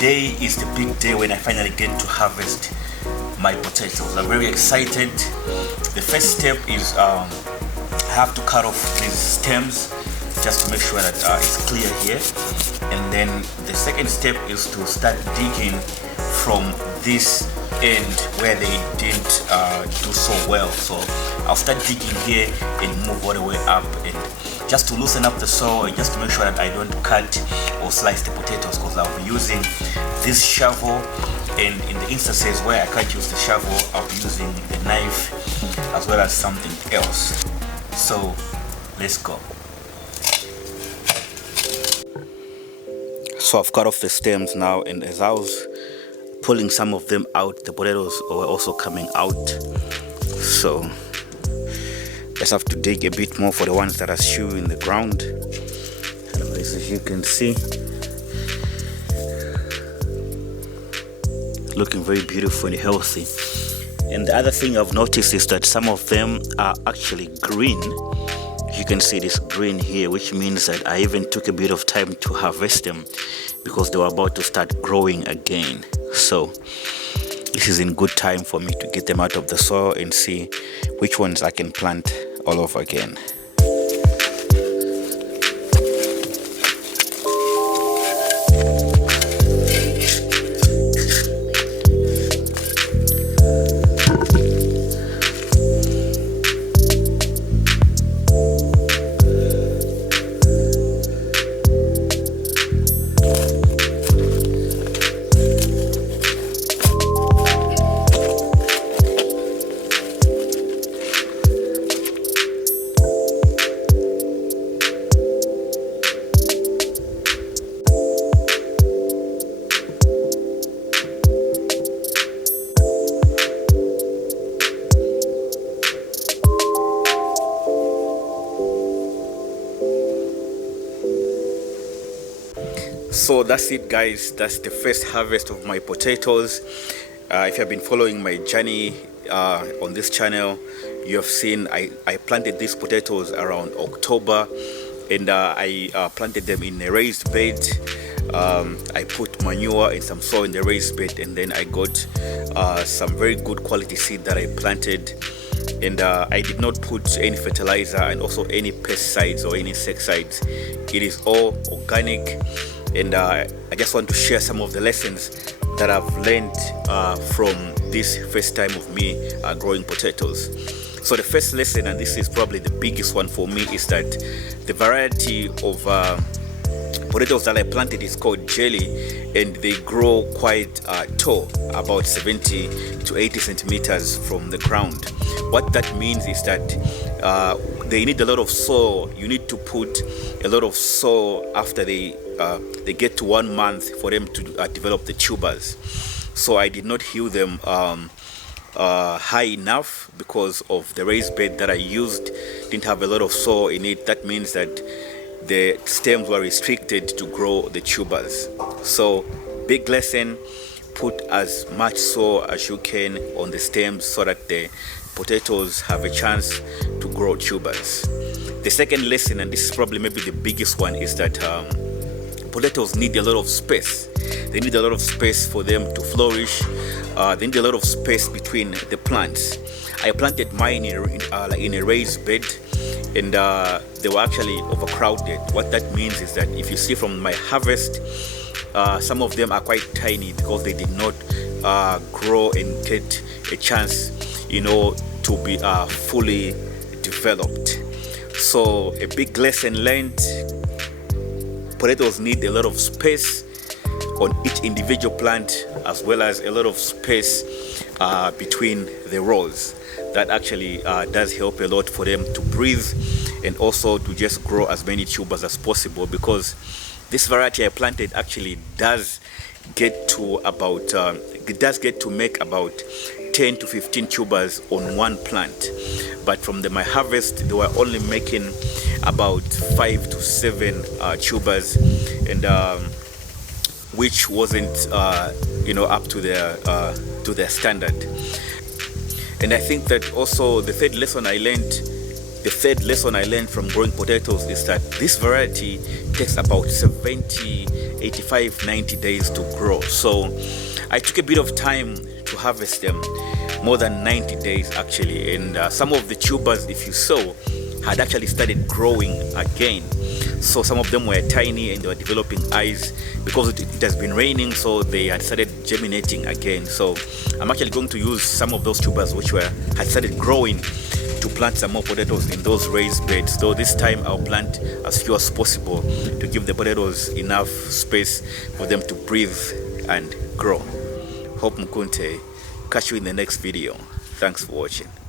today is the big day when I finally get to harvest my potatoes. I'm very excited. The first step is I have to cut off these stems just to make sure that it's clear here. And then the second step is to start digging from this end where they didn't do so well. So I'll start digging here and move all the way up, and just to loosen up the soil and just to make sure that I don't cut or slice the potatoes, because I'll be using this shovel, and in the instances where I can't use the shovel, I'll be using the knife as well as something else. So let's go. So I've cut off the stems now, and as I was pulling some of them out, the potatoes were also coming out. So just have to dig a bit more for the ones that are still in the ground. Anyways, as you can see, looking very beautiful and healthy. And the other thing I've noticed is that some of them are actually green. You can see this green here, which means that I even took a bit of time to harvest them because they were about to start growing again. So this is in good time for me to get them out of the soil and see which ones I can plant all over again. So that's it, guys. That's the first harvest of my potatoes. If you have been following my journey on this channel, you have seen I planted these potatoes around October, and I planted them in a raised bed. I put manure and some soil in the raised bed, and then I got some very good quality seed that I planted. And I did not put any fertilizer and also any pesticides or any insecticides. It is all organic. And I just want to share some of the lessons that I've learned from this first time of me growing potatoes. So the first lesson, and this is probably the biggest one for me, is that the variety of potatoes that I planted is called jelly, and they grow quite tall, about 70 to 80 centimeters from the ground. What that means is that they need a lot of soil. You need to put a lot of soil after they get to 1 month for them to develop the tubers. So I did not heal them high enough because of the raised bed that I used didn't have a lot of soil in it. That means that the stems were restricted to grow the tubers. So big lesson, put as much soil as you can on the stems so that the potatoes have a chance to grow tubers. The second lesson, and this is probably maybe the biggest one, is that potatoes need a lot of space. They need a lot of space for them to flourish. They need a lot of space between the plants. I planted mine in a raised bed, and they were actually overcrowded. What that means is that if you see from my harvest, some of them are quite tiny because they did not grow and get a chance, to be fully developed. So a big lesson learned: potatoes need a lot of space on each individual plant, as well as a lot of space between the rows. That actually does help a lot for them to breathe and also to just grow as many tubers as possible, because this variety I planted actually does get to make about 10 to 15 tubers on one plant. But from my harvest, they were only making about 5 to 7 tubers, and which wasn't up to their standard. And I think that also the third lesson I learned The third lesson I learned from growing potatoes is that this variety takes about 70, 85, 90 days to grow. So I took a bit of time to harvest them, more than 90 days actually, and some of the tubers, if you saw, had actually started growing again. So some of them were tiny and they were developing eyes because it has been raining, so they had started germinating again. So I'm actually going to use some of those tubers which had started growing to plant some more potatoes in those raised beds. So this time I'll plant as few as possible to give the potatoes enough space for them to breathe and grow. Hope Mkunte. Catch you in the next video. Thanks for watching.